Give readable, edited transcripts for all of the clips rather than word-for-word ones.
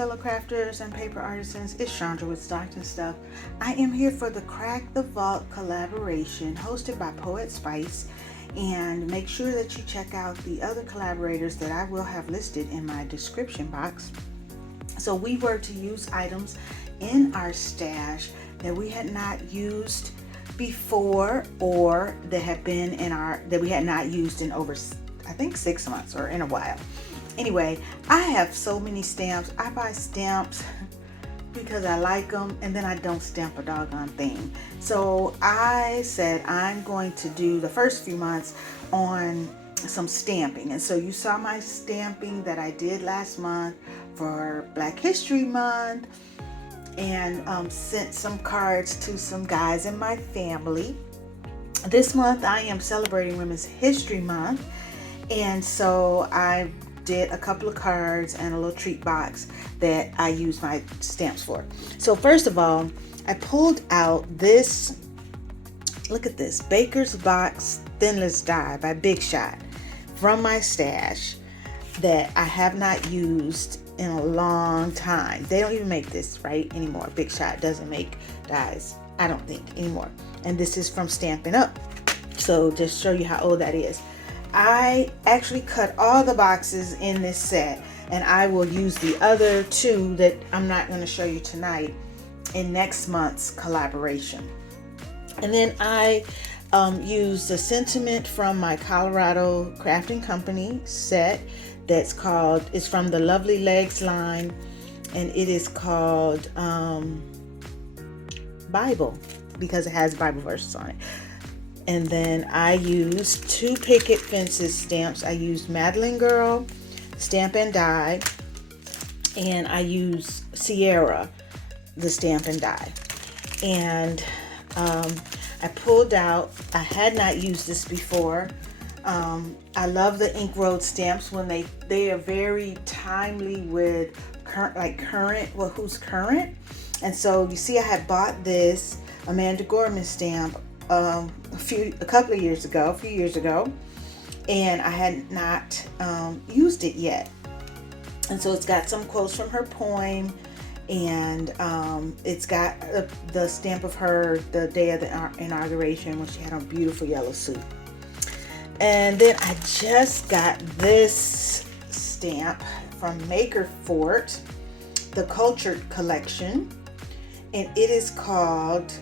fellow crafters and paper artisans. It's Chandra with Stocks and Stuff. I am here for the Crack the Vault collaboration hosted by Poetspice, and make sure that you check out the other collaborators that I will have listed in my description box. So we were to use items in our stash that we had not used before, or that have been in our, that we had not used in over, I think, 6 months or in a while. Anyway, I have so many stamps. I buy stamps because I like them, and then I don't stamp a doggone thing. So I said I'm going to do the first few months on some stamping. And so you saw my stamping that I did last month for Black History Month, and sent some cards to some guys in my family. This month I am celebrating Women's History Month, and so I did a couple of cards and a little treat box that I use my stamps for. So first of all, I pulled out this, look at this, Baker's Box Thinless Die by Big Shot from my stash that I have not used in a long time. They don't even make this right anymore. Big Shot doesn't make dies, I don't think, anymore. And this is from Stampin' Up. So just show you how old that is. I actually cut all the boxes in this set, and I will use the other two that I'm not going to show you tonight in next month's collaboration. And then I used a sentiment from my Colorado Crafting Company set that's called, it's from the Lovely Legs line, and it is called Bible, because it has Bible verses on it. And then I used 2 Picket Fences stamps. I used Madeline Girl, Stamp and Die, and I used Sierra, the Stamp and Die. And I pulled out, I had not used this before. I love the Ink Road stamps when they are very timely with current, well, who's current. And so you see I had bought this Amanda Gorman stamp a few years ago, and I had not used it yet. And so it's got some quotes from her poem, and it's got the stamp of her the day of the inauguration when she had on a beautiful yellow suit. And then I just got this stamp from Maker Fort, the Cultured Collection, and it is called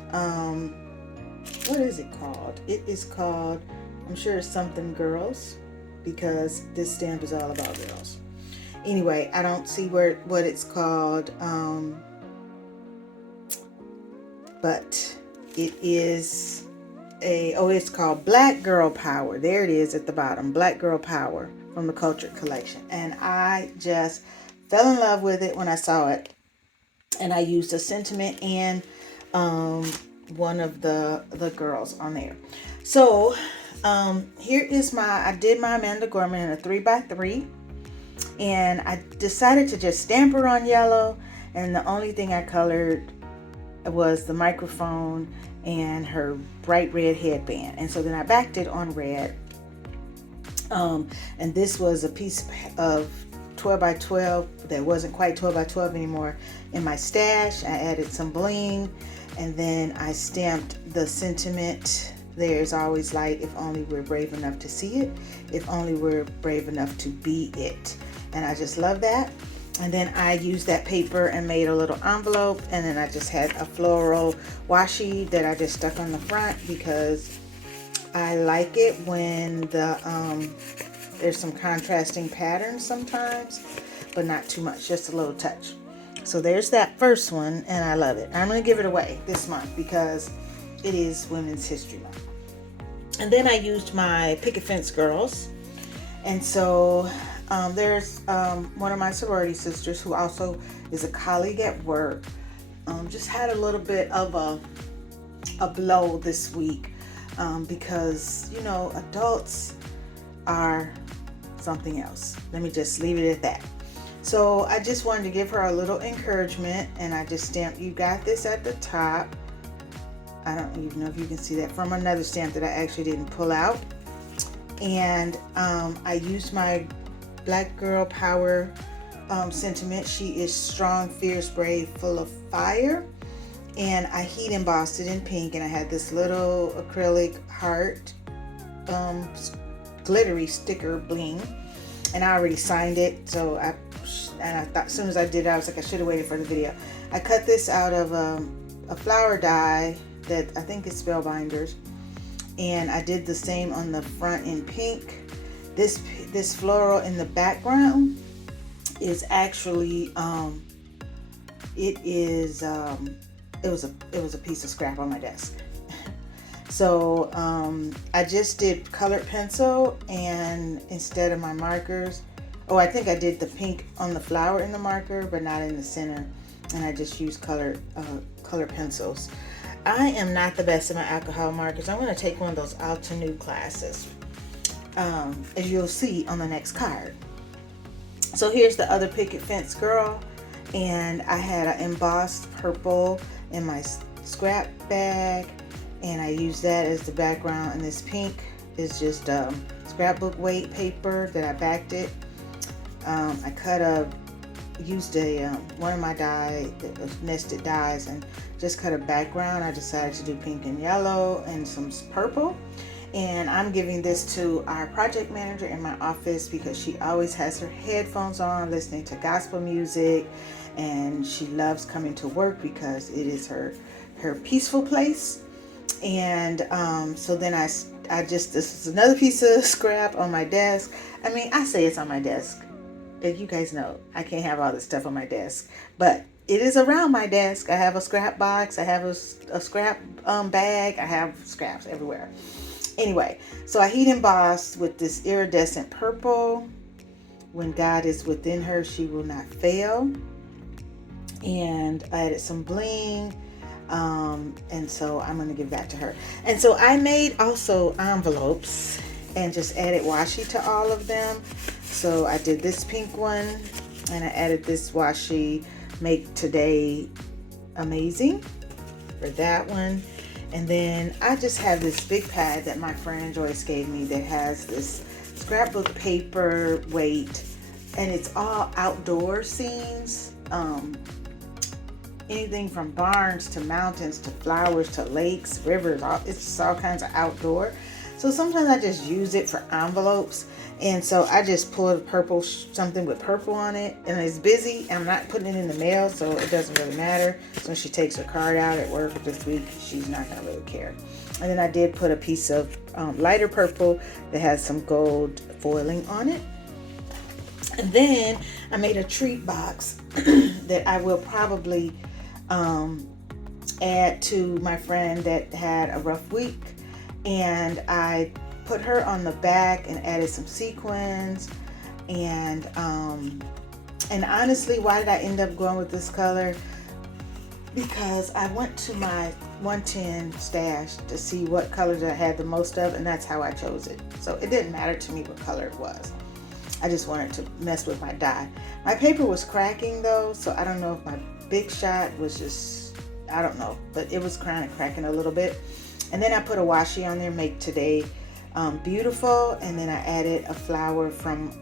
what is it called? It is called, I'm sure it's something girls, because this stamp is all about girls. Anyway, I don't see what it's called, but it is it's called Black Girl Power. There it is at the bottom, Black Girl Power from the Cultured Collection. And I just fell in love with it when I saw it. And I used a sentiment and one of the girls on there. So here is I did my Amanda Gorman in a 3x3, and I decided to just stamp her on yellow, and the only thing I colored was the microphone and her bright red headband. And so then I backed it on red, and this was a piece of 12x12 that wasn't quite 12x12 anymore in my stash. I added some bling, and then I stamped the sentiment, there's always light if only we're brave enough to see it, if only we're brave enough to be it. And I just love that. And then I used that paper and made a little envelope, and then I just had a floral washi that I just stuck on the front because I like it when there's some contrasting patterns sometimes, but not too much, just a little touch. So there's that first one, and I love it. I'm going to give it away this month because it is Women's History Month. And then I used my Picket Fence girls. And so there's one of my sorority sisters who also is a colleague at work. Just had a little bit of a blow this week because, you know, adults are something else. Let me just leave it at that. So I just wanted to give her a little encouragement, and I just stamped "You Got This" at the top. I don't even know if you can see that from another stamp that I actually didn't pull out. And I used my Black Girl Power sentiment. She is strong, fierce, brave, full of fire. And I heat embossed it in pink, and I had this little acrylic heart glittery sticker bling, and I already signed it. So I thought as soon as I did it, I was like, I should have waited for the video. I cut this out of a flower die that I think is Spellbinders, and I did the same on the front in pink. This floral in the background is actually it was a piece of scrap on my desk. So I just did colored pencil, and instead of my markers, I think I did the pink on the flower in the marker but not in the center, and I just used colored pencils. I am not the best at my alcohol markers. I'm going to take one of those Alta Nu classes, as you'll see on the next card. So here's the other picket fence girl, and I had an embossed purple in my scrap bag, and I used that as the background, and this pink is just scrapbook weight paper that I backed it. I used one of my die, nested dies, and just cut a background. I decided to do pink and yellow and some purple. And I'm giving this to our project manager in my office because she always has her headphones on listening to gospel music, and she loves coming to work because it is her peaceful place. And so then this is another piece of scrap on my desk. I mean, I say it's on my desk. You guys know I can't have all this stuff on my desk, but it is around my desk. I have a scrap box, I have a scrap bag, I have scraps everywhere. Anyway, so I heat embossed with this iridescent purple. When God is within her, she will not fail. And I added some bling. And so I'm going to give that to her. And so I made also envelopes and just added washi to all of them. So I did this pink one, and I added this washi, make today amazing, for that one. And then I just have this big pad that my friend Joyce gave me that has this scrapbook paper weight, and it's all outdoor scenes. Anything from barns to mountains to flowers to lakes, rivers, it's just all kinds of outdoor. So sometimes I just use it for envelopes. And so I just pulled purple, something with purple on it, and it's busy. I'm not putting it in the mail, so it doesn't really matter. So when she takes her card out at work this week, she's not gonna really care. And then I did put a piece of lighter purple that has some gold foiling on it. And then I made a treat box that I will probably add to my friend that had a rough week, and I put her on the back and added some sequins, and honestly, why did I end up going with this color? Because I went to my 110 stash to see what colors I had the most of, and that's how I chose it. So it didn't matter to me what color it was. I just wanted to mess with my dye. My paper was cracking though, so I don't know if my big shot was just, I don't know, but it was kind of cracking a little bit. And then I put a washi on there, make today beautiful, and then I added a flower from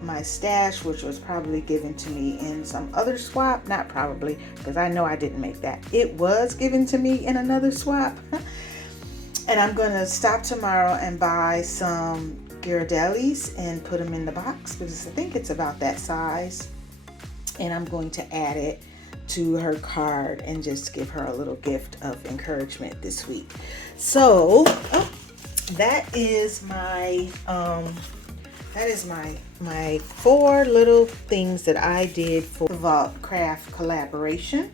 my stash, which was probably given to me in some other swap. Not probably, because I know I didn't make that. It was given to me in another swap. And I'm going to stop tomorrow and buy some Ghirardellis and put them in the box, because I think it's about that size. And I'm going to add it to her card and just give her a little gift of encouragement this week. So that is my my 4 little things that I did for the Vault Craft collaboration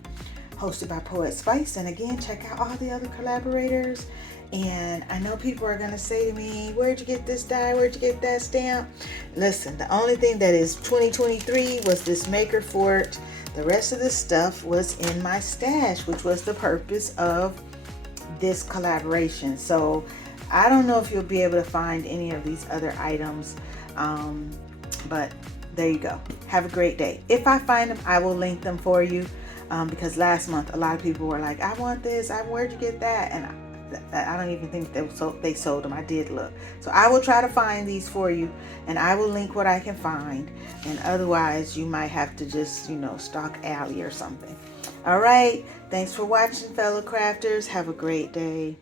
hosted by Poetspice. And again, check out all the other collaborators. And I know people are gonna say to me, where'd you get this die, where'd you get that stamp? Listen, the only thing that is 2023 was this maker fort. The rest of the stuff was in my stash, which was the purpose of this collaboration. So I don't know if you'll be able to find any of these other items, but there you go. Have a great day. If I find them, I will link them for you, because last month a lot of people were like, I want this, where'd you get that? And I don't even think they sold them. I did look. So I will try to find these for you, and I will link what I can find. And otherwise, you might have to just, stalk Allie or something. All right. Thanks for watching, fellow crafters. Have a great day.